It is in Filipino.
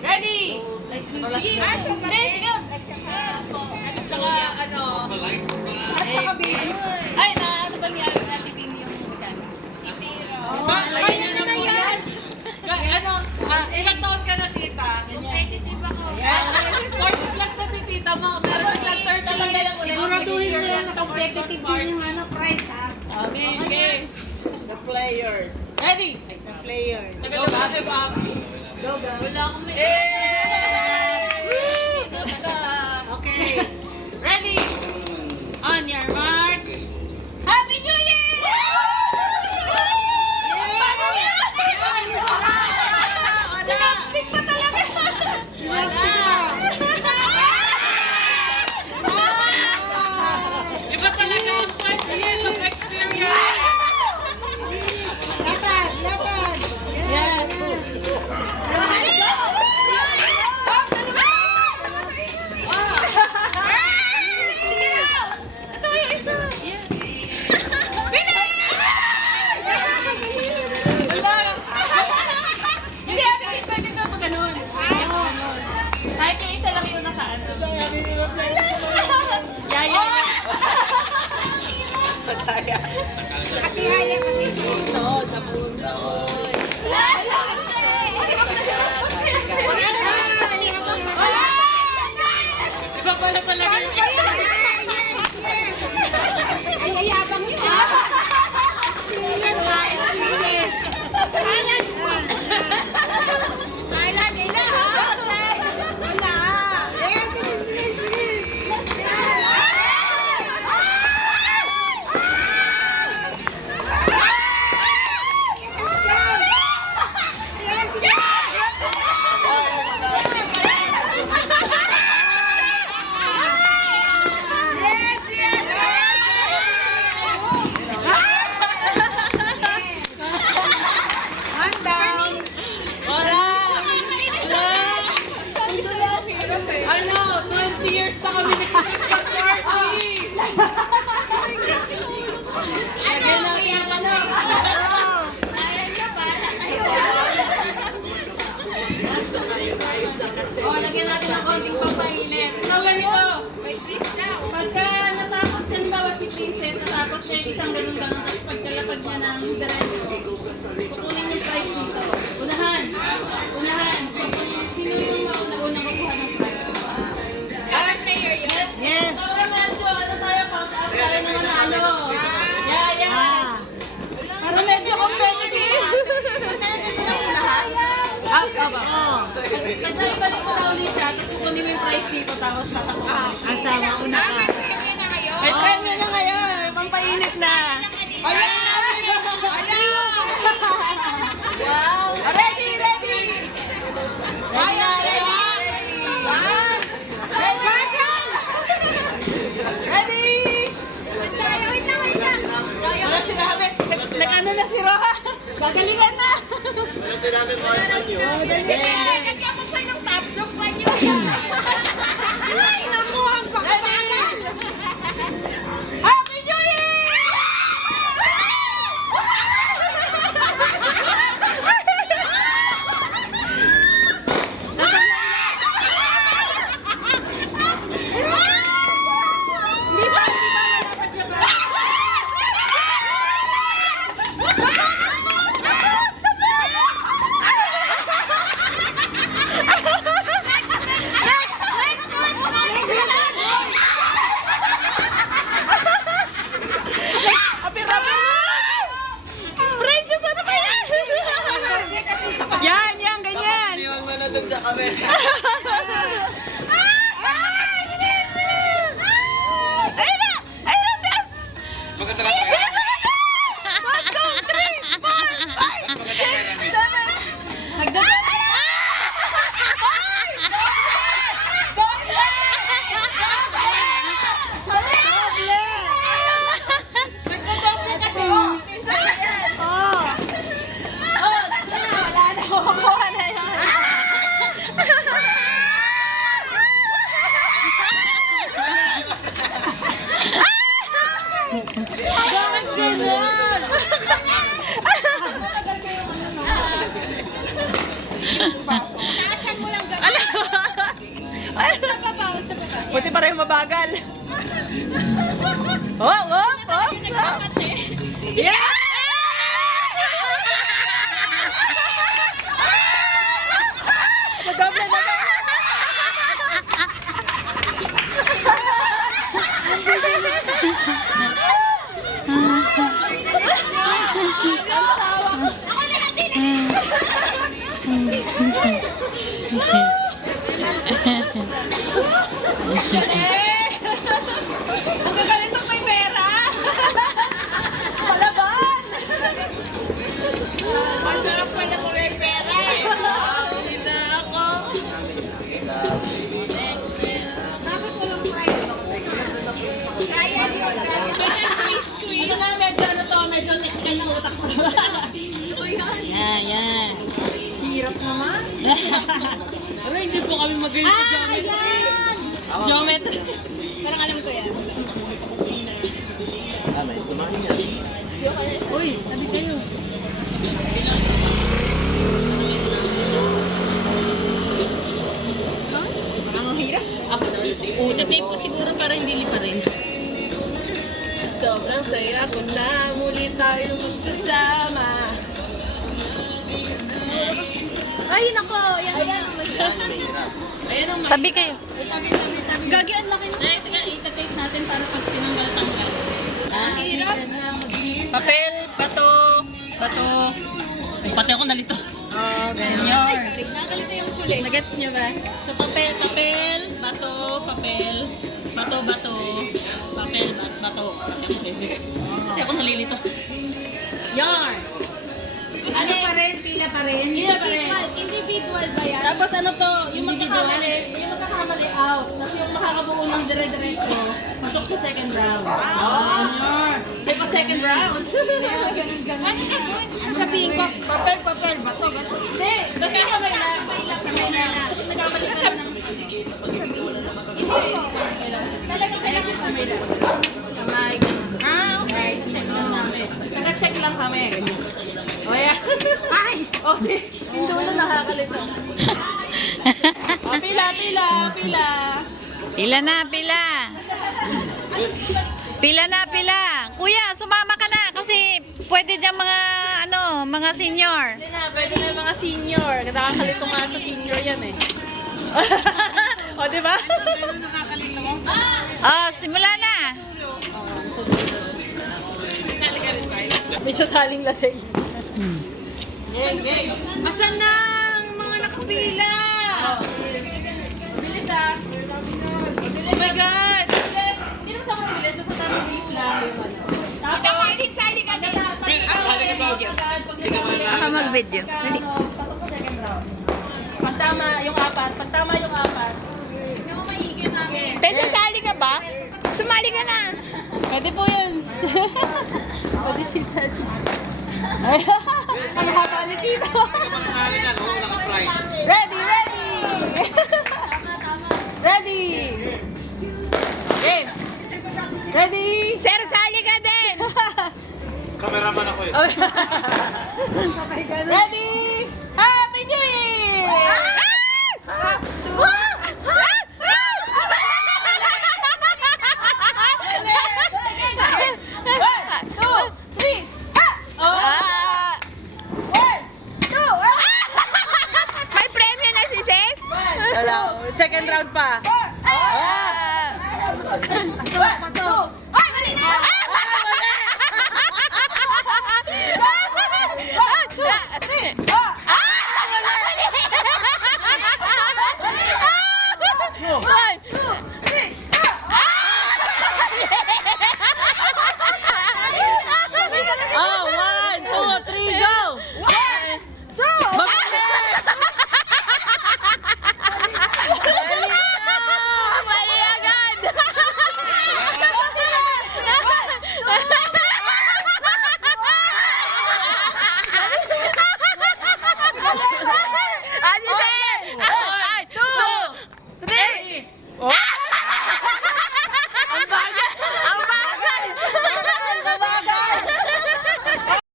Ready? Sige, sige. At saka, ano? At saka baby. Ay, ano ba niya? Natitin yung mechanic. Kaya na yan. Ano, ilang taon ka na, tita? Competitive ako. Ayan. 40 plus na si tita mo. Meron na siyang 30 years. Siguraduhin mo yan na competitive din yung ano, price ha. Okay, okay. The players. Ready? The players. Go, Bob. Go, go. Wala akong may... Okay. Ready? On your mark. Happy New Year! Paano yan? Sinapstick pa talaga. Iba talaga ang 20 years of experience. Latad, latad. Yan. Hindi, pwede na pag ganun. Kahit yung isa lang yung nakaano. Yaya. Kasi haya kasi sunod na punta ko. Iba pala talaga yung Ay, yayabang yun. Experience ha, experience. Kailan nila, ha? Wala. Eh, bilis, bilis, bilis. Wala! Wala! Ano? 20 years na kami nag-Christmas party! Lagyan natin ang ano. Lagyan natin ang konting pampainit. So, ganito. Pagka natapos yan bawat si Princess, natapos niya yung isang ganun-ganun, tapos pagkalapag niya ng diretso, kukunin yung prize dito. Unahan. Unahan. Sino yung mauna-unang kukuha ng prize? Parang player yun. Yes. Para medyo, ano tayo, count out tayo ng mga ano. Yeah, yeah. Para medyo competitive. Kaya ibalik mo na ulit siya, tapos kukunin mo yung prize dito, tapos tatakbo. Asa, mauna ka. May premyo na ngayon, pampainit na. Ala! Ala! Wow! Ready, ready! Ready na, ready! Ready! Wait lang. Wala sinabi. Nag-ano na si Roha? Gagalingan na! Sige, lagyan mo pa ng tablong pa niyo. Ay, naku, ang pakapagal. Happy New Year! Hindi ba, lalapag niya ba? Princess, ano ba yan? Yan, yan, ganyan. Iwan mo na dun sa camera. Ayun na! Ayun na, sis! Maganda ka tayo. 1, 2, 3, 4, 5, 6, 7. Nagdodoble kasi. Wala na, kukuha na yun. Taasan mo lang gawin. Ano? Sa baba, sa baba. Buti pa rin mabagal. Oh, oh, oh, oh. Yeah! Madoble na. Ako na natin. Ang gagaling pag may pera. Palaban. Masarap pala kung may pera eh. Huli na ako. Bakit walang price? Ryan yun. Ito na, medyo ano to, medyo technical yung utak ko. So yun. Yan. Hirap naman. Ano, hindi po kami magaling sa geometry. Ayan. Geometry. Parang alam ko yan. Ah, may tumahin yan. Uy, sabi kayo. Ang hirap. Utatape ko siguro para hindi liparin. Sobrang saya ko na muli tayo magsasama. Ay, nako. Yan, ayan. Ayan ang Tabi kayo. Gagi, ang laki na. Itatape natin para pag tinanggal-tanggal. Ang hirap. Papel, bato, bato. Ay, pati ako nalito. Oh, ganyan. Ay, Yarn. sorry. Nakalito yung huli. Nagets nyo ba? So, papel, papel, bato, papel, bato, bato, papel, bato. Pati ako nalilito. Yarn. Ano pa rin? Pila pa rin? Hindi pa rin. Individual ba yan? Tapos ano to, yung magkakamali out. Tapos yung makakabuo ng dire-diretso, pasok sa second round. Yarn. Di pa second round. Ganun. Ano ka doon? Sasabihin ko, papel, bato, bato. Hindi, basta kamay lang. Kamay lang. Kapag nagkamali ka ng... Talagang kailangan sabi lang. Kamay. Ah, okay. Check lang namin. Naka-check lang kami. O yan. Ay! Okay. Yung dulo nakakalito. O, pila. Pila na, pila. Pila na, pila. Kuya, sumama ka na kasi pwede dyan mga senior. Pwede na yung mga senior. Nakakalito nga sa senior yan eh. O, di ba? Oh, simula na. May sasaling lasing. Yay. Asan na ang mga nakapila? Bilis ah. Oh my God! Hindi naman sa mga bilis. Basta tamang bilis lang yung ano. Tapos, Sali ka din. Sali ka daw. Ako mag-video. Dali. Pasok sa second round. Pag tama yung apat. Hindi mo maigil namin. Tessa, sali ka ba? Sumali ka na. Pwede po yun. Pwede si Taji. Ay, ang nakakalit dito. Tumahin yan, oh, naka-price. Ready! Tama. Ready! Game! Ready! Sir, sali ka din. Cameraman ako eh. Ready! Happy New Year! One, two, three, ha! Oh! Ah! One, two, May premyo na si Sis? one, Wala. Second round pa. four, Ah! one,